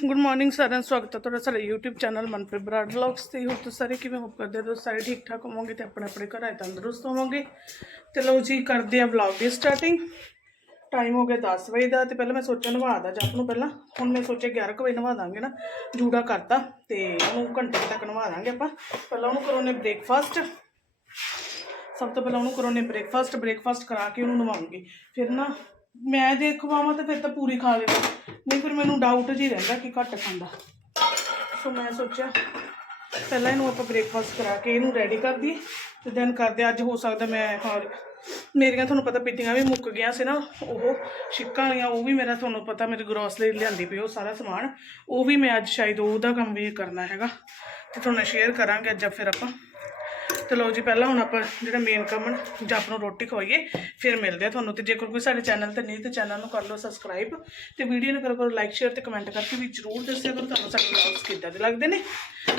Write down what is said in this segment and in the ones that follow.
Good morning ਸਾਰਿਆਂ ਨੂੰ ਸਵਾਗਤ ਹੈ ਤੁਹਾਡਾ ਸਾਡਾ YouTube channel Manpreet Brar vlogs ਤੇ ਹੋਰ ਤੁਸੀਂ ਸਾਰੇ ਕਿਵੇਂ ਹੋਪ ਕਰਦੇ ਹੋ ਸਾਰੇ ਠੀਕ ਠਾਕ ਹੋਵੋਗੇ ਤੇ ਆਪਣੇ ਆਪਣੇ ਘਰਾਂ 'ਚ ਤੰਦਰੁਸਤ ਹੋਵੋਗੇ ਤੇ ਲਓ ਜੀ ਕਰਦੇ ਆ ਵਲੌਗ ਦੀ ਸਟਾਰਟਿੰਗ ਟਾਈਮ ਹੋ ਗਿਆ 10 ਵਜੇ ਦਾ ਤੇ ਪਹਿਲਾਂ ਮੈਂ ਸੋਚਿਆ ਨਵਾ ਦਾ ਜੱਪ ਨੂੰ ਪਹਿਲਾਂ ਹੁਣ ਮੈਂ ਸੋਚਿਆ 11 ਕੁ ਵਜੇ ਨਵਾ ਦਾਂਗੇ ਨਾ ਜੂੜਾ ਕਰਤਾ ਤੇ ਉਹਨੂੰ ਘੰਟੇ ਤੱਕ ਨਵਾ ਦਾਂਗੇ ਆਪਾਂ ਪਹਿਲਾਂ ਉਹਨੂੰ ਕਰੋਨੇ ਬ੍ਰੇਕਫਾਸਟ ਸਭ ਤੋਂ ਪਹਿਲਾਂ ਉਹਨੂੰ ਕਰੋਨੇ ਬ੍ਰੇਕਫਾਸਟ ਬ੍ਰੇਕਫਾਸਟ ਕਰਾ ਕੇ ਉਹਨੂੰ ਨਵਾਉਂਗੀ ਫਿਰ ਨਾ ਮੈਂ ਦੇਖਵਾਵਾਂ ਤਾਂ ਫਿਰ ਤਾਂ ਪੂਰੀ ਖਾ ਲੇਗਾ ਨਹੀਂ, ਫਿਰ ਮੈਨੂੰ ਡਾਊਟ ਜੀ ਰਹਿੰਦਾ ਕਿ ਘੱਟ ਖਾਂਦਾ। ਸੋ ਮੈਂ ਸੋਚਿਆ, ਪਹਿਲਾਂ ਇਹਨੂੰ ਆਪਾਂ ਬ੍ਰੇਕਫਾਸਟ ਕਰਾ ਕੇ ਇਹਨੂੰ ਰੈਡੀ ਕਰ ਦਈਏ ਤੇ ਦੈਨ ਕਰਦੇ ਅੱਜ ਹੋ ਸਕਦਾ ਮੈਂ ਹਾਂ ਮੇਰੀਆਂ ਤੁਹਾਨੂੰ ਪਤਾ ਪਿੱਤੀਆਂ ਵੀ ਮੁੱਕ ਗਈਆਂ ਸੀ ਨਾ, ਉਹ ਛਿੱਕਾਂ ਵਾਲੀਆਂ, ਉਹ ਵੀ ਮੇਰਾ ਤੁਹਾਨੂੰ ਪਤਾ ਮੇਰੀ ਗਰੋਸਰੀ ਲਿਆਂਦੀ ਪਈ ਉਹ ਸਾਰਾ ਸਮਾਨ। ਉਹ ਵੀ ਮੈਂ ਅੱਜ ਸ਼ਾਇਦ ਉਹਦਾ ਕੰਮ ਵੀ ਕਰਨਾ ਹੈਗਾ ਤੇ ਤੁਹਾਨੂੰ ਸ਼ੇਅਰ ਕਰਾਂਗੇ ਅੱਜ ਫਿਰ ਆਪਾਂ। ਤੇ ਲਓ ਜੀ, ਪਹਿਲਾਂ ਹੁਣ ਆਪਾਂ ਜਿਹੜਾ ਮੇਨ ਕੰਮ ਹੈ ਜੱਪ ਨੂੰ ਰੋਟੀ ਖਵਾਈਏ, ਫਿਰ ਮਿਲਦੇ ਆ ਤੁਹਾਨੂੰ। ਤੇ ਜੇਕਰ ਕੋਈ ਸਾਡੇ ਚੈਨਲ ਤੇ ਨਹੀਂ ਤੇ ਚੈਨਲ ਨੂੰ ਕਰ ਲਓ ਸਬਸਕ੍ਰਾਈਬ ਤੇ ਵੀਡੀਓ ਨੂੰ ਕਰੋ ਕਰੋ ਲਾਈਕ ਸ਼ੇਅਰ ਤੇ ਕਮੈਂਟ ਕਰਕੇ ਵੀ ਜਰੂਰ ਦੱਸਿਆ ਕਰੋ, ਤੁਹਾਨੂੰ ਸਾਡੇ ਵਲੌਗਸ ਕਿੱਦਾਂ ਦੇ ਲੱਗਦੇ ਨੇ।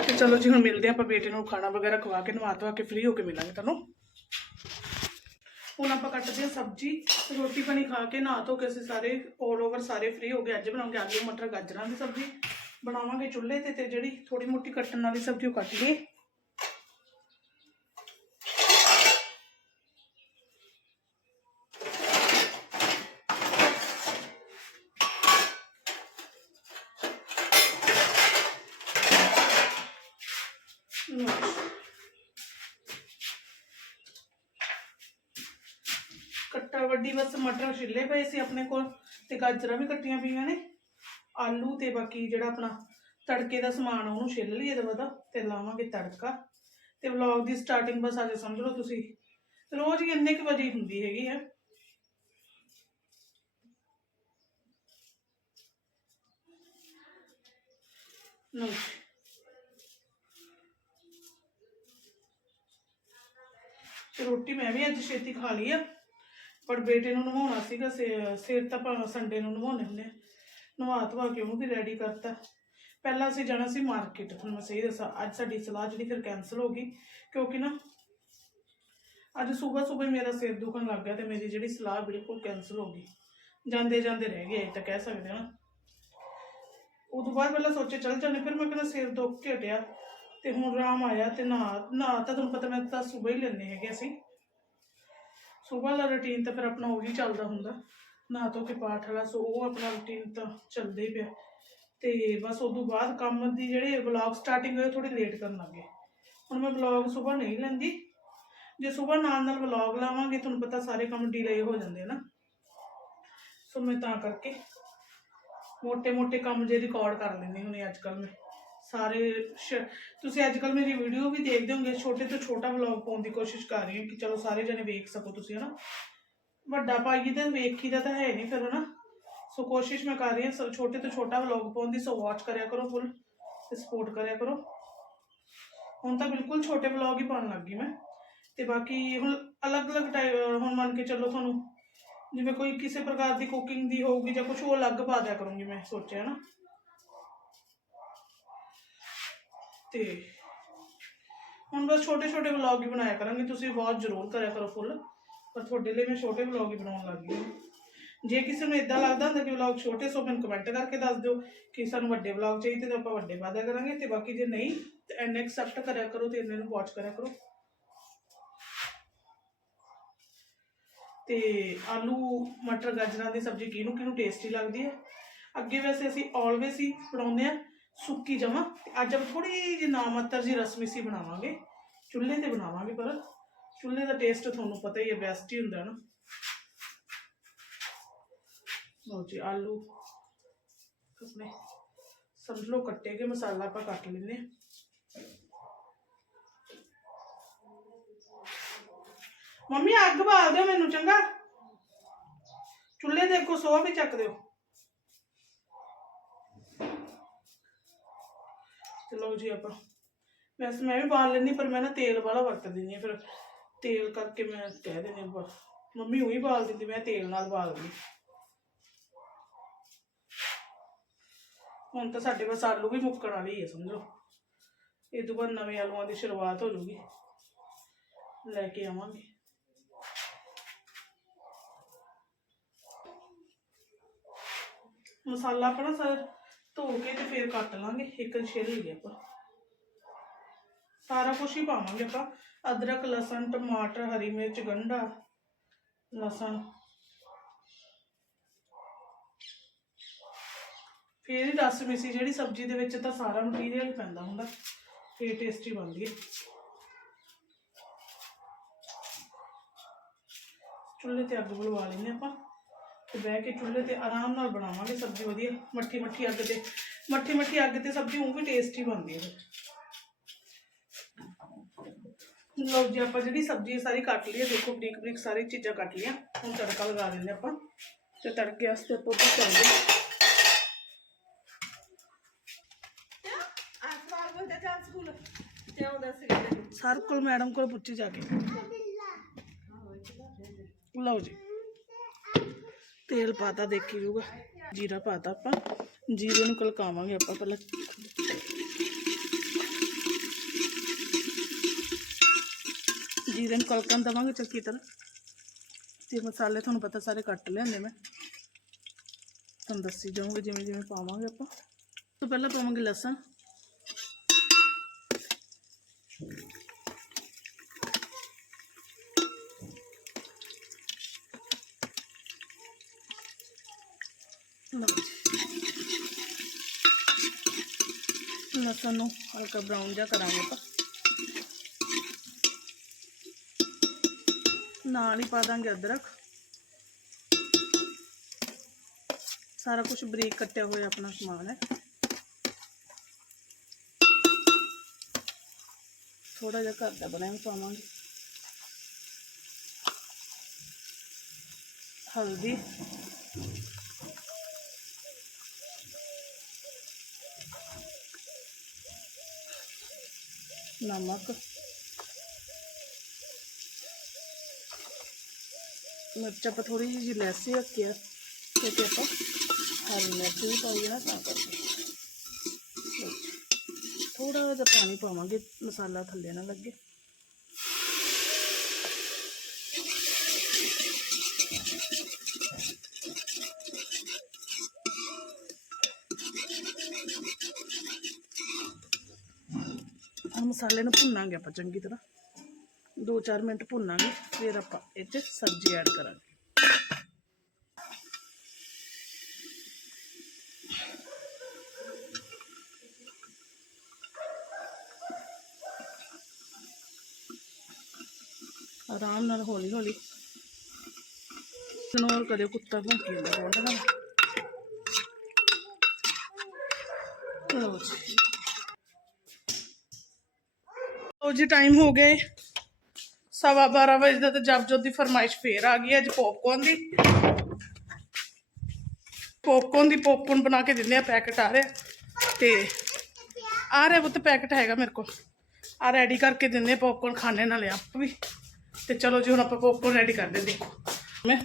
ਤੇ ਚਲੋ ਜੀ, ਹੁਣ ਮਿਲਦੇ ਆ ਆਪਾਂ ਬੇਟੇ ਨੂੰ ਖਾਣਾ ਵਗੈਰਾ ਖਵਾ ਕੇ, ਨਵਾ ਧਵਾ ਕੇ ਫ੍ਰੀ ਹੋ ਕੇ ਮਿਲਾਂਗੇ ਤੁਹਾਨੂੰ। ਹੁਣ ਆਪਾਂ ਕੱਟਦੇ ਹਾਂ ਸਬਜ਼ੀ, ਰੋਟੀ ਪਾਣੀ ਖਾ ਕੇ, ਨਹਾ ਧੋ ਕੇ ਅਸੀਂ ਸਾਰੇ 올 ਓਵਰ ਸਾਰੇ ਫ੍ਰੀ ਹੋ ਗਏ। ਅੱਜ ਬਣਾਉਂਗੇ ਆਲੂ, ਮਟਰ, ਗਾਜਰਾਂ ਦੀ ਸਬਜ਼ੀ। ਬਣਾਵਾਂਗੇ ਚੁੱਲ੍ਹੇ ਤੇ ਤੇ ਜਿਹੜੀ ਥੋੜੀ ਮੋਟੀ ਕੱਟਣ ਵਾਲੀ ਸਬਜ਼ੀ ਉਹ ਕੱਟ ਲਈਏ। ਕੱਟਾ ਬਸ ਮਟਰ ਛਿੱਲੇ ਪਏ ਸੀ ਆਪਣੇ ਕੋਲ ਤੇ ਗਾਜਰਾਂ ਵੀ ਕੱਟੀਆਂ ਪਈਆਂ ਨੇ, ਆਲੂ ਤੇ ਬਾਕੀ ਜਿਹੜਾ ਆਪਣਾ ਤੜਕੇ ਦਾ ਸਮਾਨ ਉਹਨੂੰ ਛਿੱਲ ਲਈਏ ਤੇ ਪਤਾ ਤੇ ਲਾਵਾਂਗੇ ਤੜਕਾ। ਤੇ ਵਲੌਗ ਦੀ ਸਟਾਰਟਿੰਗ ਬਸ ਅੱਜ ਸਮਝ ਲਓ ਤੁਸੀਂ, ਰੋਜ਼ ਹੀ ਇੰਨੇ ਕੁ ਵਜੇ ਹੁੰਦੀ ਹੈਗੀ ਆ। ਲਓ ਰੋਟੀ ਮੈਂ ਵੀ ਅੱਜ ਛੇਤੀ ਖਾ ਲਈ ਆ। ਪਰ ਬੇਟੇ ਨੂੰ ਨਵਾਉਣਾ ਸੀਗਾ ਸੇ- ਸਿਰ ਤਾਂ ਭਾਵੇਂ ਸੰਡੇ ਨੂੰ ਨਵਾਉਣੇ ਹੁੰਦੇ ਆ। ਨਵਾ ਧਵਾ ਕੇ ਉਹਨੂੰ ਵੀ ਰੈਡੀ ਕਰਤਾ। ਪਹਿਲਾਂ ਅਸੀਂ ਜਾਣਾ ਸੀ ਮਾਰਕੀਟ ਤੁਹਾਨੂੰ ਮੈਂ ਸਹੀ ਦੱਸਾਂ। ਅੱਜ ਸਾਡੀ ਸਲਾਹ ਜਿਹੜੀ ਫਿਰ ਕੈਨਸਲ ਹੋ ਗਈ, ਕਿਉਂਕਿ ਨਾ ਅੱਜ ਸਵੇਰ ਸਵੇਰ ਮੇਰਾ ਸਿਰ ਦੁਖਣ ਲੱਗ ਗਿਆ ਤੇ ਮੇਰੀ ਜਿਹੜੀ ਸਲਾਹ ਬਿਲਕੁਲ ਕੈਨਸਲ ਹੋ ਗਈ। ਜਾਂਦੇ ਜਾਂਦੇ ਰਹਿ ਗਏ ਇਹ ਤਾਂ ਕਹਿ ਸਕਦੇ ਹਾਂ ਨਾ। ਉਦੋਂ ਬਾਅਦ ਪਹਿਲਾਂ ਸੋਚੇ ਚੱਲ ਜਾਂਦੇ, ਫਿਰ ਮੈਂ ਕਹਿੰਦਾ ਸਿਰ ਦੁੱਖ ਕੇ ਹਟਿਆ। ਤੇ ਹੁਣ ਆਰਾਮ ਆਇਆ ਤੇ ਨਾ ਨਾ ਤਾਂ ਤੁਹਾਨੂੰ ਪਤਾ ਮੈਂ ਤਾਂ ਸਵੇਰ ਹੀ ਲੈਣੇ ਹੈਗੇ ਅਸੀਂ। ਸੁਬਾਹ ਦਾ ਰੁਟੀਨ ਤਾਂ ਫਿਰ ਆਪਣਾ ਉਹੀ ਚੱਲਦਾ ਹੁੰਦਾ। ਨਾ ਤੋਂ ਕਿ ਪਾਠ ਵਾਲਾ ਸੋ ਉਹ ਆਪਣਾ ਰੁਟੀਨ ਤਾਂ ਚੱਲਦਾ ਹੀ ਪਿਆ। ਤੇ ਬਸ ਉਸ ਤੋਂ ਬਾਅਦ ਕੰਮ ਦੀ ਜਿਹੜੇ ਵਲੌਗ ਸਟਾਰਟਿੰਗ ਹੋਏ ਥੋੜੀ ਲੇਟ ਕਰਨ ਲੱਗੇ ਹੁਣ ਮੈਂ ਵਲੌਗ ਸੁਬਾਹ ਨਹੀਂ ਲੈਂਦੀ। ਜੇ ਸੁਬਾਹ ਨਾਲ ਨਾਲ ਵਲੌਗ ਲਾਵਾਂਗੇ, ਤੁਹਾਨੂੰ ਪਤਾ ਸਾਰੇ ਕੰਮ ਡਿਲੇ ਹੋ ਜਾਂਦੇ ਨਾ। ਸੋ ਮੈਂ ਤਾਂ ਕਰਕੇ ਮੋٹے ਮੋٹے ਕੰਮ ਜੇ ਰਿਕਾਰਡ ਕਰ ਲੈਂਦੀ ਹੁੰਦੀ ਅੱਜ ਕੱਲ ਮੈਂ। ਸਾਰੇ ਸ਼- ਤੁਸੀਂ ਅੱਜ ਕੱਲ ਮੇਰੀ ਵੀਡੀਓ ਵੀ ਦੇਖਦੇ ਹੋਗੇ ਛੋਟੇ ਤੋਂ ਛੋਟਾ ਵਲੌਗ ਪਾਉਣ ਦੀ ਕੋਸ਼ਿਸ਼ ਕਰ ਰਹੀ ਹਾਂ ਕਿ ਚਲੋ ਸਾਰੇ ਜਣੇ ਵੇਖ ਸਕੋ ਤੁਸੀਂ, ਹਨਾ? ਵੱਡਾ ਪਾਈਏ ਤਾਂ ਵੇਖੀਦਾ ਤਾਂ ਹੈ ਨਹੀਂ ਫਿਰ, ਹਨਾ? ਸੋ ਕੋਸ਼ਿਸ਼ ਮੈਂ ਕਰ ਰਹੀ ਹਾਂ, ਸੋ ਛੋਟੇ ਤੋਂ ਛੋਟਾ ਵਲੌਗ ਪਾਉਣ ਦੀ, ਸੋ ਵਾਚ ਕਰਿਆ ਕਰੋ ਫੁੱਲ ਤੇ ਸਪੋਰਟ ਕਰਿਆ ਕਰੋ। ਹੁਣ ਤਾਂ ਬਿਲਕੁਲ ਛੋਟੇ ਵਲੌਗ ਹੀ ਪਾਉਣ ਲੱਗ ਗਈ ਮੈਂ। ਤੇ ਬਾਕੀ ਹੁਣ ਅਲੱਗ-ਅਲੱਗ ਟਾਈਪ ਹੁਣ ਮੰਨ ਕੇ ਚੱਲੋ ਤੁਹਾਨੂੰ ਜਿਵੇਂ ਕੋਈ ਕਿਸੇ ਪ੍ਰਕਾਰ ਦੀ ਕੁਕਿੰਗ ਦੀ ਹੋਊਗੀ ਜਾਂ ਕੁਝ ਉਹ ਅਲੱਗ ਪਾ ਦਿਆ ਕਰੂੰਗੀ ਮੈਂ ਸੋਚਿਆ ਨਾ ਤੇ ਹੁਣ ਬਸ ਛੋਟੇ ਛੋਟੇ ਵਲੌਗ ਹੀ ਬਣਾਇਆ ਕਰਾਂਗੇ, ਤੁਸੀਂ ਵਾਚ ਜ਼ਰੂਰ ਕਰਿਆ ਕਰੋ ਫੁੱਲ ਪਰ ਤੁਹਾਡੇ ਲਈ ਮੈਂ ਛੋਟੇ ਵਲੌਗ ਹੀ ਬਣਾਉਣ ਲੱਗ ਹਾਂ। ਜੇ ਕਿਸੇ ਨੂੰ ਇਦਾਂ ਲੱਗਦਾ ਹੁੰਦਾ ਕਿ ਵਲੌਗ ਛੋਟੇ, ਸੋ ਮੈਨੂੰ ਕਮੈਂਟ ਕਰਕੇ ਦੱਸ ਦਿਓ ਕਿ ਸਾਨੂੰ ਵੱਡੇ ਵਲੌਗ ਚਾਹੀਦੇ ਤਾਂ ਆਪਾਂ ਵੱਡੇ ਪਾ ਕਰਾਂਗੇ ਤੇ ਬਾਕੀ ਜੇ ਨਹੀਂ, ਤੇ ਐਨ ਐਕਸੈਪਟ ਕਰਿਆ ਕਰੋ ਤੇ ਇਹਨਾਂ ਨੂੰ ਵਾਚ ਕਰਿਆ ਕਰੋ। ਤੇ ਆਲੂ, ਮਟਰ, ਗਾਜਰਾਂ ਦੀ ਸਬਜ਼ੀ ਕਿਹਨੂੰ ਕਿਹਨੂੰ ਟੇਸਟੀ ਲੱਗਦੀ ਹੈ? ਅੱਗੇ ਵੈਸੇ ਅਸੀਂ ਆਲਵੇਸ ਹੀ ਬਣਾਉਂਦੇ ਆ ਸੁੱਕੀ ਜਮਾ। ਤੇ ਅੱਜ ਆਪਾਂ ਥੋੜੀ ਜਿਹੀ ਨਾਮਾਤਰ ਜੀ ਰਸਮੀ ਸੀ ਬਣਾਵਾਂਗੇ। ਚੁੱਲ੍ਹੇ ਤੇ ਬਣਾਵਾਂਗੇ ਪਰ ਚੁੱਲ੍ਹੇ ਦਾ ਟੇਸਟ ਤੁਹਾਨੂੰ ਪਤਾ ਹੀ ਹੈ ਬੈਸਟ ਹੀ ਹੁੰਦਾ ਨਾ। ਲਓ ਜੀ, ਆਲੂ ਆਪਣੇ ਸਮਝ ਲਓ ਕੱਟੇ ਕੇ ਮਸਾਲਾ ਆਪਾਂ ਕੱਟ ਲੈਨੇ ਆ ਮੰਮੀ, ਅੱਗ ਬਾਲ ਦਿਓ ਮੈਨੂੰ, ਚੰਗਾ। ਚੁੱਲ੍ਹੇ ਦੇ ਅੱਗੋਂ ਸੋਹ ਵੀ ਚੱਕ ਦਿਓ। ਚਲੋ ਜੀ ਆਪਾਂ। ਵੈਸੇ ਮੈਂ ਵੀ ਬਾਲ ਲੈਂਦੀ, ਪਰ ਮੈਂ ਨਾ ਤੇਲ ਵਾਲਾ ਵਰਤ ਦਿੰਦੀ ਹਾਂ। ਫਿਰ ਤੇਲ ਕਰਕੇ ਮੈਂ ਕਹਿ ਦਿੰਦੀ ਹਾਂ ਮੰਮੀ ਉਹੀ ਬਾਲ ਦਿੰਦੀ, ਮੈਂ ਤੇਲ ਨਾਲ ਬਾਲ ਹੁਣ ਤਾਂ ਸਾਡੇ ਬਸ ਆਲੂ ਵੀ ਮੁੱਕਣ ਵਾਲੀ ਹੈ ਸਮਝੋ। ਇਹ ਤੋਂ ਬਾਅਦ ਨਵੇਂ ਆਲੂਆਂ ਦੀ ਸ਼ੁਰੂਆਤ ਹੋ ਜੂਗੀ। ਲੈ ਕੇ ਆਵਾਂਗੇ। ਮਸਾਲਾ ਆਪਣਾ, ਸਰ? ਧੋ ਕੇ ਤੇ ਫਿਰ ਕੱਟ ਲਾਂਗੇ, ਇੱਕ ਛਿੱਲ ਲਈਏ ਆਪਾਂ ਸਾਰਾ ਕੁਝ ਹੀ ਪਾਵਾਂਗੇ ਆਪਾਂ। ਅਦਰਕ, ਲਸਣ, ਟਮਾਟਰ, ਹਰੀ ਮਿਰਚ, ਗੰਢਾ, ਲਸਣ। ਫਿਰ ਹੀ ਰਸ ਮਿਸੀ ਜਿਹੜੀ ਸਬਜ਼ੀ ਦੇ ਵਿੱਚ ਤਾਂ ਸਾਰਾ ਮਟੀਰੀਅਲ ਪੈਂਦਾ ਹੁੰਦਾ, ਫਿਰ ਟੇਸਟੀ ਬਣਦੀ ਹੈ। ਚੁੱਲ੍ਹੇ ਤੇ ਅੱਗ ਬਲਵਾ ਲੈਂਦੇ ਆਪਾਂ। ਤੇ ਬਹਿ ਕੇ ਚੁੱਲ੍ਹੇ ਤੇ ਆਰਾਮ ਨਾਲ ਬਣਾਵਾਂਗੇ ਸਬਜ਼ੀ ਵਧੀਆ ਮੱਠੀ ਮੱਠੀ ਅੱਗ ਤੇ ਮੱਠੀ ਮੱਠੀ ਅੱਗ ਤੇ ਸਬਜ਼ੀ ਉਹ ਵੀ ਟੇਸਟੀ ਬਣਦੀ ਹੈ। ਲਓ ਜੀ ਆਪਾਂ ਜਿਹੜੀ ਸਬਜ਼ੀ ਸਾਰੀ ਕੱਟ ਲਈ ਹੈ ਦੇਖੋ ਬਰੀਕ ਬਰੀਕ ਸਾਰੀ ਚੀਜ਼ਾਂ ਕੱਟ ਲਈਆਂ ਹੁਣ ਤੜਕਾ ਲਗਾ ਦਿੰਦੇ ਆਪਾਂ ਤੇ ਤੜਕੇ ਵਾਸਤੇ ਆਪਾਂ ਉੱਪਰ ਚੱਲਦੇ ਸਰ ਕੋਲ ਮੈਡਮ ਕੋਲ ਪੁੱਛੀ ਜਾ ਕੇ। ਲਓ ਜੀ। ਤੇਲ ਪਾਤਾ, ਦੇਖੀ ਜੂਗਾ ਜੀਰਾ ਪਾਤਾ ਆਪਾਂ। ਜੀਰੇ ਨੂੰ ਕਲਕਾਵਾਂਗੇ ਆਪਾਂ ਪਹਿਲਾਂ। ਜੀਰੇ ਨੂੰ ਕਲਕਣ ਦਵਾਂਗੇ ਚੰਗੀ ਤਰ੍ਹਾਂ। ਤੇ ਮਸਾਲੇ ਤੁਹਾਨੂੰ ਪਤਾ ਸਾਰੇ ਕੱਟ ਲਿਆਂਦੇ ਮੈਂ। ਤੁਹਾਨੂੰ ਦੱਸੀ ਜਾਊਂਗੀ ਜਿਵੇਂ ਜਿਵੇਂ ਪਾਵਾਂਗੇ ਆਪਾਂ। ਤੋਂ ਪਹਿਲਾਂ ਪਾਵਾਂਗੇ ਲਸਣ। ਲਸਣ ਨੂੰ ਹਲਕਾ ਬਰਾਊਨ ਜਿਹਾ ਕਰਾਂਗੇ ਆਪਾਂ। ਨਾਲ ਹੀ ਪਾ ਦਾਂਗੇ ਅਦਰਕ। ਸਾਰਾ ਕੁਝ ਬਰੀਕ ਕੱਟਿਆ ਹੋਇਆ ਆਪਣਾ ਸਮਾਨ ਹੈ। ਥੋੜਾ ਜਿਹਾ ਘਰ ਦਾ ਬਣਾਇਆ ਪਾਵਾਂਗੇ। ਹਲਦੀ। ਨਮਕ ਮਿਰਚ ਆਪਾਂ ਥੋੜੀ ਜਿਹੀ ਲੈਸੀ ਰੱਖੀ ਆ ਕਿਉਂਕਿ ਆਪਾਂ ਹਰੀ ਮਿਰਚ ਵੀ ਪਾਈ ਹੈ ਨਾ ਤਾਂ ਕਰਕੇ ਥੋੜਾ ਜਿਹਾ ਪਾਣੀ ਪਾਵਾਂਗੇ ਮਸਾਲਾ ਥੱਲੇ ਨਾ ਮਸਾਲੇ ਨੂੰ ਭੁੰਨਾਂਗੇ ਆਪਾਂ ਚੰਗੀ ਤਰ੍ਹਾਂ। 2-4 ਮਿੰਟ ਭੁੰਨਾਂਗੇ, ਫਿਰ ਆਪਾਂ ਇਹ 'ਚ ਸਬਜ਼ੀ ਐਡ ਕਰਾਂਗੇ। ਆਰਾਮ ਨਾਲ ਹੌਲੀ ਹੌਲੀ ਇਗਨੋਰ ਕਦੇ ਕੁੱਤਾ ਭੌਂਕੀ ਜਾਂਦਾ ਕੋਲ ਨਾ। ਲਓ ਜੀ। ਲਓ ਟਾਈਮ ਹੋ ਗਏ ਸਵਾ 12 ਵਜੇ ਦਾ ਤੇ ਜਪਜੋਤ ਦੀ ਫਰਮਾਇਸ਼ ਫੇਰ ਆ ਗਈ, ਅੱਜ ਪੌਪਕੌਰਨ ਦੀ। ਪੌਪਕੌਰਨ ਦੀ ਪੌਪਕੌਰਨ ਬਣਾ ਕੇ ਦਿੰਦੇ ਆ ਪੈਕਟ ਆ ਰਿਹਾ। ਤੇ ਆ ਰਿਹਾ ਪੁੱਤ ਪੈਕਟ ਹੈਗਾ ਮੇਰੇ ਕੋਲ। ਆ ਰੈਡੀ ਕਰਕੇ ਦਿੰਦੇ ਪੌਪਕੌਰਨ ਖਾਣੇ ਨਾਲੇ ਆਪ ਵੀ। ਤੇ ਚਲੋ ਜੀ, ਹੁਣ ਆਪਾਂ ਪੌਪਕੌਰਨ ਰੈਡੀ ਕਰਦੇ ਦੇਖੋ ਮੈਂ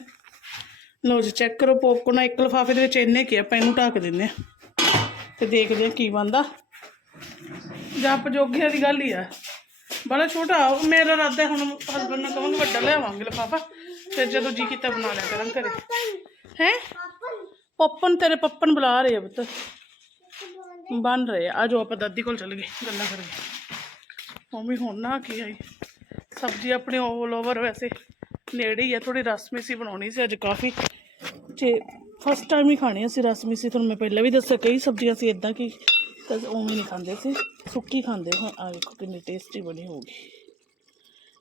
ਲਓ ਜੀ ਚੈੱਕ ਕਰੋ ਪੌਪਕੌਰਨ ਇੱਕ ਲਿਫਾਫੇ ਦੇ ਵਿੱਚ ਇੰਨੇ ਕੀ ਆਪਾਂ ਇਹਨੂੰ ਢੱਕ ਦਿੰਦੇ ਆ ਤੇ ਦੇਖਦੇ ਆ ਕੀ ਬਣਦਾ। ਜੱਪ ਜੋਗਿਆਂ ਦੀ ਗੱਲ ਹੀ ਆ। ਬੜਾ ਛੋਟਾ ਆ, ਮੇਰਾ ਇਰਾਦਾ ਹੁਣ ਹਸਬੰਦ ਨਾਲ ਕਹਾਂਗੇ ਵੱਡਾ ਲਿਆਵਾਂਗੇ ਲਿਫਾਫਾ ਫਿਰ ਜਦੋਂ ਜੀ ਕੀਤਾ ਬਣਾ ਲਿਆ ਕਰਾਂ ਘਰੇ ਹੈ ਪੱਪਨ ਤੇਰੇ ਪੱਪਨ ਬੁਲਾ ਰਹੇ ਆ ਪੁੱਤ ਬਣ ਰਹੇ ਆ ਆ ਜਾਓ ਆਪਾਂ ਦਾਦੀ ਕੋਲ ਚੱਲ ਗਏ ਗੱਲਾਂ ਕਰੀਏ ਮੰਮੀ ਹੁਣ ਨਾ ਕੀ ਆਈ ਸਬਜ਼ੀ ਆਪਣੀ ਓਲ ਓਵਰ ਵੈਸੇ ਨੇੜੇ ਹੀ ਆ ਥੋੜੀ ਰਸਮੀ ਸੀ ਬਣਾਉਣੀ ਸੀ ਅੱਜ ਕਾਫੀ ਤੇ ਫਸਟ ਟਾਈਮ ਹੀ ਖਾਣੀ ਸੀ ਰਸਮੀ ਸੀ ਤੁਹਾਨੂੰ ਮੈਂ ਪਹਿਲਾਂ ਵੀ ਦੱਸਿਆ ਕਈ ਸਬਜ਼ੀਆਂ ਸੀ ਇਦਾਂ ਕਿ ਤਾਂ ਉਵੇਂ ਨਹੀਂ ਖਾਂਦੇ ਸੀ ਸੁੱਕੀ ਖਾਂਦੇ ਹੁਣ ਆ ਵੇਖੋ ਕਿੰਨੀ ਟੇਸਟੀ ਬਣੀ ਹੋਊਗੀ।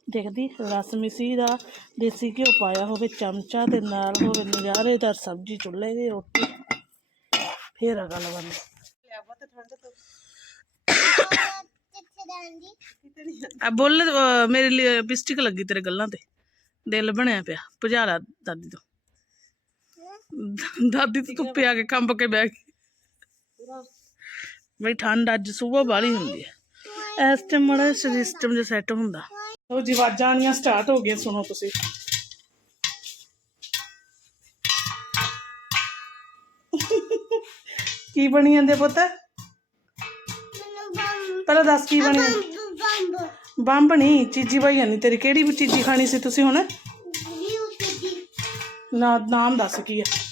ਦੇਖਦੀ ਰਸਮੀ ਸੀ ਦਾ ਦੇਸੀ ਘਿਓ ਪਾਇਆ ਹੋਵੇ ਚਮਚਾ ਤੇ ਨਾਲ ਹੋਵੇ ਨਜ਼ਾਰੇਦਾਰ ਸਬਜ਼ੀ ਚੁੱਲ੍ਹੇ ਦੀ ਰੋਟੀ। ਫੇਰ ਆ ਗੱਲ ਬਣ ਆ ਬੁੱਲ ਅਹ, ਮੇਰੇ ਲਈ ਲਿਪਸਟਿਕ ਲੱਗੀ ਤੇਰੇ ਗੱਲਾਂ ਤੇ। ਦਿਲ ਬਣਿਆ ਪਿਆ ਭੁਜਾਲਾ ਦਾਦੀ ਤੋਂ। ਦਾਦੀ ਤੋਂ ਧੁੱਪੇ ਆ ਕੇ ਕੰਬ ਕੇ ਬਹਿ ਗਈ। ਬਈ ਠੰਡ ਅੱਜ ਸਵੇਰ ਵਾਲੀ ਹੁੰਦੀ ਹੈ। ਇਸ ਟਾਈਮ ਮੜਾ ਸਿਸਟਮ ਜਿਹਾ ਸੈੱਟ ਹੁੰਦਾ। ਉਹ ਜੀ ਆਵਾਜ਼ਾਂ ਆਉਣੀਆਂ ਸਟਾਰਟ ਹੋ ਗਈਆਂ ਸੁਣੋ ਤੁਸੀਂ। ਕੀ ਬਣੀ ਜਾਂਦੇ ਪੁੱਤ? ਪਹਿਲਾਂ ਦੱਸ ਕੀ ਬਣੀ? ਬੰਬ ਨਹੀਂ ਚੀਜੀ ਭਾਈ ਨਹੀਂ ਤੇਰੀ। ਕਿਹੜੀ ਚੀਜੀ ਖਾਣੀ ਸੀ ਤੁਸੀਂ ਹੁਣ? ਨਾ ਨਾਮ ਦੱਸ ਕੀ ਹੈ?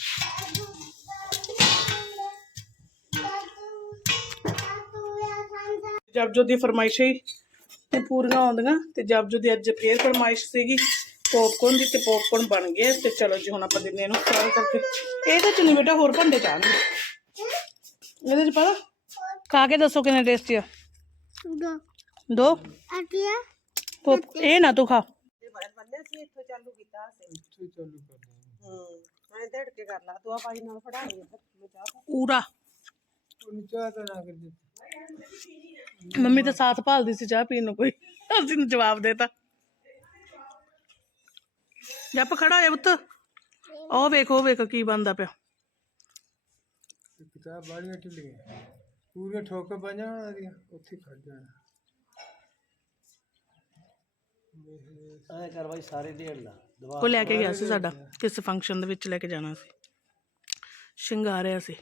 ਜਪਜੋ ਦੀ ਫਰਮਾਇਸ਼ਾਂ ਹੀ ਤੇ ਪੂਰੀਆਂ ਆਉਂਦੀਆਂ ਤੇ ਜਪਜੋ ਦੀ ਅੱਜ ਫੇਰ ਫਰਮਾਇਸ਼ ਸੀਗੀ ਪੌਪਕੌਰਨ ਦੀ ਤੇ ਪੌਪਕੌਰਨ ਬਣ ਗਏ ਤੇ ਚਲੋ ਜੀ ਹੁਣ ਆਪਾਂ ਦਿੰਨੇ ਇਹਨੂੰ ਫਰਾਈ ਕਰਕੇ। ਇਹਦੇ ਚ ਨਹੀਂ ਬੇਟਾ ਹੋਰ ਭਾਂਡੇ ਚਾਹਣਗੇ ਇਹਦੇ ਚ ਪਤਾ ਖਾ ਕੇ ਦੱਸੋ ਕਿੰਨੇ ਟੇਸਟੀ ਆ। ਦੋ। ਦੋ? ਅਟਿਆ ਪੌਪ ਇਹ ਨਾ ਤੂੰ ਖਾ। ਪੂਰਾ। ਮੰਮੀ ਤਾਂ ਸਾਥ ਭਾਲਦੀ ਸੀ ਚਾਹ ਪੀਣ ਨੂੰ ਕੋਈ। ਅਸੀਂ ਨੂੰ ਜਵਾਬ ਦੇਤਾ ਜੱਪ ਖੜਾ ਹੋਇਆ ਪੁੱਤ। ਉਹ ਵੇਖ ਉਹ ਵੇਖ ਕੀ ਬੰਦਾ ਪਿਆ। ਕਿਤਾਬ ਬਾਲੀਆਂ ਢਿੱਲੀਆਂ। ਪੂਰੀਆਂ ਠੋਕ ਬਣ ਜਾਣਾ ਉਹਦੀਆਂ ਉੱਥੇ ਖੜ ਜਾਣਾ। ਐ ਕਰ ਬਾਈ ਸਾਰੇ ਢੇੜ ਲਾ। ਦਵਾ ਉਹ ਲੈ ਕੇ ਗਿਆ ਸੀ ਸਾਡਾ ਕਿਸੇ ਫੰਕਸ਼ਨ ਦੇ ਵਿੱਚ ਲੈ ਕੇ ਜਾਣਾ ਸੀ। ਸ਼ਿੰਗਾਰਿਆ ਸੀ।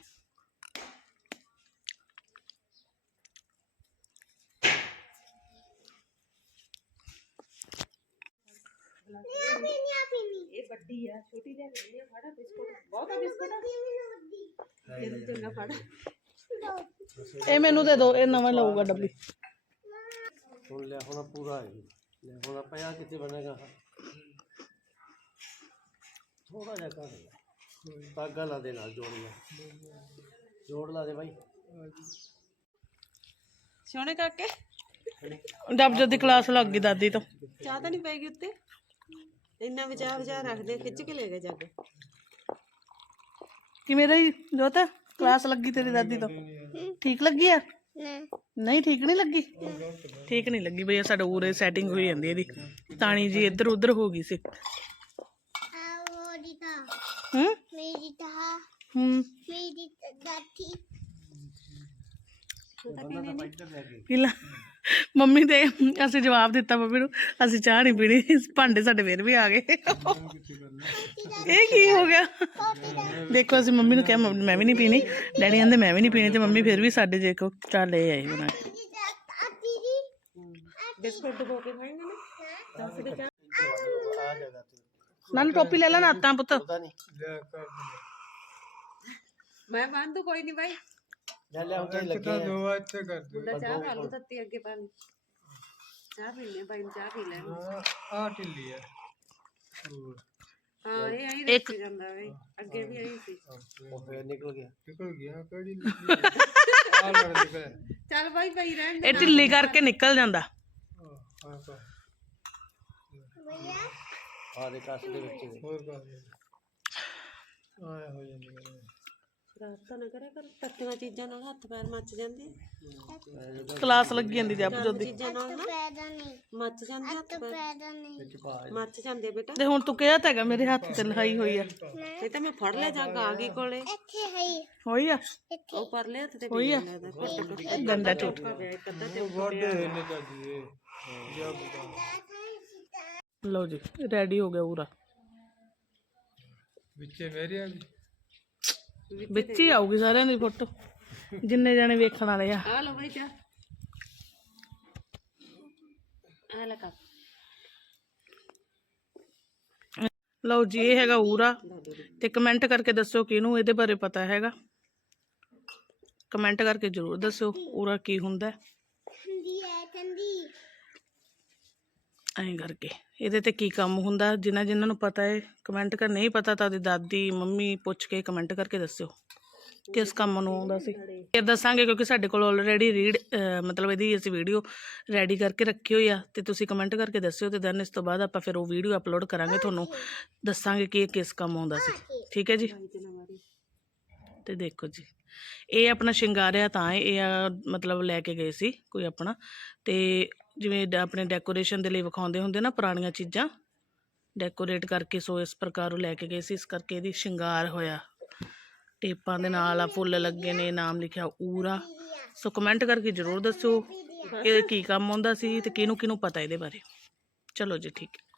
ਇਹ ਮੈਨੂੰ ਦੇ ਦਿਓ ਇਹ ਨਵਾਂ ਲਊਗਾ ਡੱਬੀ ਹੁਣ ਲਿਆ ਹੁਣ ਪੂਰਾ ਹੈ ਜੀ। ਲੈ ਹੁਣ ਆਪਾਂ ਆ ਕਿੱਥੇ ਬਣੇਗਾ ਥੋੜਾ ਜਿਹਾ ਕਰ ਲੈ ਤਾਗਾ ਲਾ ਦੇ ਨਾਲ ਜੋੜ ਲੈ ਜੋੜ ਲਾ ਦੇ ਬਾਈ ਸੋਹਣੇ ਕਾਕੇ ਜਦ ਦੀ ਕਲਾਸ ਲੱਗ ਗਈ ਦਾਦੀ ਤੋਂ ਚਾਹ ਤਾਂ ਨਹੀਂ ਪੈਗੀ ਉੱਤੇ ਇੰਨਾ ਵਿਚਾਰ ਵਿਚਾਰ ਰੱਖਦੇ ਖਿੱਚ ਕੇ ਲੈ ਗਏ ਜੱਗ ਕਿਵੇਂ ਰਹੀ ਜੋਤ? ਕਲਾਸ ਲੱਗੀ ਤੇਰੀ ਦਾਦੀ ਤੋਂ? ਠੀਕ ਲੱਗੀ ਆ? ਨਹੀਂ ਠੀਕ ਨਹੀਂ ਲੱਗੀ? ਠੀਕ ਨਹੀਂ ਲੱਗੀ ਬਈ ਇਹ ਸਾਡਾ ਉਰੇ ਸੈਟਿੰਗ ਹੋਈ ਜਾਂਦੀ ਇਹਦੀ। ਤਾਣੀ ਜੀ ਇੱਧਰ ਉੱਧਰ ਹੋ ਗਈ ਸੀ। ਆਵੋਰੀ ਤਾਂ ਹੂੰ? ਮੇਰੀ ਤਾਂ ਹੂੰ। ਮੇਰੀ ਤਾਂ ਦਾਤੀ ਪੀਲਾ। ਮੰਮੀ ਦੇ ਅਸੀਂ ਜਵਾਬ ਦਿੱਤਾ ਮੰਮੀ ਨੂੰ ਅਸੀਂ ਚਾਹ ਨਹੀਂ ਪੀਣੀ ਭਾਂਡੇ ਸਾਡੇ ਫੇਰ ਵੀ ਆ ਗਏ। ਇਹ ਕੀ ਹੋ ਗਿਆ? ਦੇਖੋ ਅਸੀਂ ਮੰਮੀ ਨੂੰ ਕਿਹਾ ਮੈਂ ਵੀ ਨਹੀਂ ਪੀਣੀ। ਡੈਡੀ ਕਹਿੰਦੇ ਮੈਂ ਵੀ ਨਹੀਂ ਪੀਣੀ। ਤੇ ਮੰਮੀ ਫਿਰ ਵੀ ਸਾਡੇ ਜੇ ਕੋ ਚਾਹ ਲੈ ਆਏ ਬਣਾ ਕੇ ਬਿਸਕੁਟ ਡਬੋ ਕੇ ਖਾਏਂਗੇ ਨਾ? ਨਾਲ ਟੋਪੀ ਲੈ ਲੈ ਨਾਤਾਂ ਪੁੱਤ। ਮੈਂ ਬੰਦ ਕੋਈ ਨਹੀਂ ਬਾਈ। ਲੈ ਲੈ ਉੱਤੇ ਇੱਕ ਲੱਗੇ ਤਾਂ ਆ। ਦੋ ਆ ਇੱਥੇ ਕਰ ਦੇ ਮੁੰਡਾ ਚਾਹ ਪਾ ਲੂ ਤੱਤੀ ਅੱਗੇ ਪਾ ਲਈ ਚਾਹ ਪੀ ਲੈ ਬਾਈ ਨੂੰ ਚਾਹ ਪੀ ਲੈਣ ਆ ਢਿੱਲੀ ਆ ਹੋਰ ਹਾਂ ਇਹ ਆਈ ਦੇਖ ਜਾਂਦਾ ਵੇ ਅੱਗੇ ਵੀ ਆਈ ਸੀ ਉਹ ਫੇਰ ਨਿਕਲ ਗਿਆ ਨਿਕਲ ਗਿਆ ਕਿਹੜੀ ਆ ਲੜ ਨਿਕਲ ਚੱਲ ਬਾਈ ਪਈ ਰਹਿਣ ਦੇ ਇਹ ਢਿੱਲੀ ਕਰਕੇ ਨਿਕਲ ਜਾਂਦਾ ਆ ਆ ਕਰ ਆ ਦੇ ਕੱਸ ਦੇ ਵਿੱਚ ਦੇ ਹੋਰ ਕਰ ਦੇ ਆਏ ਹੋ ਜਾਂਦੀ ਰਾਤ ਤਾਂ ਨਾ ਕਰਿਆ ਕਰ ਤੱਤੀਆਂ ਚੀਜ਼ਾਂ ਨਾਲ ਹੱਥ ਪੈਰ ਮੱਚ ਜਾਂਦੇ ਆ। ਕਲਾਸ ਲੱਗੀ ਜਾਂਦੀ ਜੱਪ ਜੋਦੀ ਚੀਜ਼ਾਂ ਨਾਲ ਨਾ ਪੈਦਾ ਨਹੀਂ ਮੱਚ ਜਾਂਦੇ ਹੱਥ ਪੈਰ। ਪੈਦਾ ਨਹੀਂ ਮੱਚ ਜਾਂਦੇ ਆ ਬੇਟਾ। ਤੇ ਹੁਣ ਤੂੰ ਕਿਹਾ ਤਾਂ ਹੈਗਾ ਮੇਰੇ ਹੱਥ ਤੇ ਲਹਾਈ ਹੋਈ ਆ। ਇਹ ਤਾਂ ਮੈਂ ਫੜ ਲਿਆ ਜੱਗ ਆ ਗਈ ਕੋਲੇ। ਇੱਥੇ ਹੈ ਹੀ, ਹੋਈ ਆ? ਉਹ ਪਰ ਲਿਆ ਤੇ ਹੋਈ ਆ? ਲੱਗਦਾ। ਘੁੱਟ ਘੁੱਟ ਗੰਦਾ ਝੂਠ। ਇੱਕ ਅੱਧਾ ਤੇ ਤਾਂ ਜੀ ਲਓ ਜੀ ਰੈਡੀ ਹੋ ਗਿਆ ਪੂਰਾ। ਵਿੱਚੇ ਮੇਰੇ ਆ ਗਈ ਵਿੱਚ ਹੀ ਆਊਗੀ ਸਾਰਿਆਂ ਦੀ ਫੋਟੋ। ਜਿੰਨੇ ਜਾਣੇ ਵੇਖਣ ਵਾਲੇ ਆ। ਆ ਲਓ ਬਾਈ ਚਾਹ। ਆ ਲੈ ਕੱਪ। ਲਓ ਜੀ ਇਹ ਹੈਗਾ ਊਰਾ। ਤੇ ਕਮੈਂਟ ਕਰਕੇ ਦੱਸਿਓ ਕਿਹਨੂੰ ਇਹਦੇ ਬਾਰੇ ਪਤਾ ਹੈਗਾ। ਕਮੈਂਟ ਕਰਕੇ ਜ਼ਰੂਰ ਦੱਸਿਓ ਊਰਾ ਕੀ ਹੁੰਦਾ। ਹੈ ਠੰਡੀ ਹੈ ਠੰਡੀ। ਐਂ ਕਰਕੇ। ਇਹਦੇ ਤੇ ਕੀ ਕੰਮ ਹੁੰਦਾ? ਜਿਨ੍ਹਾਂ ਜਿਨ੍ਹਾਂ ਨੂੰ ਪਤਾ ਹੈ ਕਮੈਂਟ ਕਰ ਨਹੀਂ ਪਤਾ ਤਾਂ ਉਹਦੀ ਦਾਦੀ ਮੰਮੀ ਪੁੱਛ ਕੇ ਕਮੈਂਟ ਕਰਕੇ ਦੱਸਿਓ। ਕਿਸ ਕੰਮ ਨੂੰ ਆਉਂਦਾ ਸੀ? ਇਹ ਦੱਸਾਂਗੇ ਕਿਉਂਕਿ ਸਾਡੇ ਕੋਲ ਆਲਰੇਡੀ ਰੀਡ ਮਤਲਬ ਇਹਦੀ ਅਸੀਂ ਵੀਡੀਓ ਰੈਡੀ ਕਰਕੇ ਰੱਖੀ ਹੋਈ ਆ ਤੇ ਤੁਸੀਂ ਕਮੈਂਟ ਕਰਕੇ ਦੱਸਿਓ ਤੇ ਦੈਨ ਇਸ ਤੋਂ ਬਾਅਦ ਆਪਾਂ ਫਿਰ ਉਹ ਵੀਡੀਓ ਅਪਲੋਡ ਕਰਾਂਗੇ ਤੁਹਾਨੂੰ। ਦੱਸਾਂਗੇ ਕਿ ਇਹ ਕਿਸ ਕੰਮ ਆਉਂਦਾ ਸੀ। ਠੀਕ ਹੈ ਜੀ? ਤੇ ਦੇਖੋ ਜੀ ਇਹ ਆਪਣਾ ਸ਼ਿੰਗਾਰਿਆ ਤਾਂ ਹੈ ਇਹ ਆ, ਮਤਲਬ ਲੈ ਕੇ ਗਏ ਸੀ ਕੋਈ ਆਪਣਾ। ਤੇ ਜਿਵੇਂ ਆਪਣੇ ਡੈਕੋਰੇਸ਼ਨ ਦੇ ਲਈ ਵਿਖਾਉਂਦੇ ਹੁੰਦੇ ਨਾ ਪੁਰਾਣੀਆਂ ਚੀਜ਼ਾਂ ਡੈਕੋਰੇਟ ਕਰਕੇ ਸੋ ਇਸ ਪ੍ਰਕਾਰ ਉਹ ਲੈ ਕੇ ਗਏ ਸੀ, ਇਸ ਕਰਕੇ ਇਹਦੀ ਸ਼ਿੰਗਾਰ ਹੋਇਆ। ਟੇਪਾਂ ਦੇ ਨਾਲ ਆ ਫੁੱਲ ਲੱਗੇ ਨੇ, ਨਾਮ ਲਿਖਿਆ ਊਰਾ। ਸੋ ਕਮੈਂਟ ਕਰਕੇ ਜ਼ਰੂਰ ਦੱਸਿਓ ਇਹ ਕੀ ਕੰਮ ਆਉਂਦਾ ਸੀ ਤੇ ਕਿਹਨੂੰ ਕਿਹਨੂੰ ਪਤਾ ਇਹਦੇ ਬਾਰੇ। ਚਲੋ ਜੀ, ਠੀਕ ਹੈ।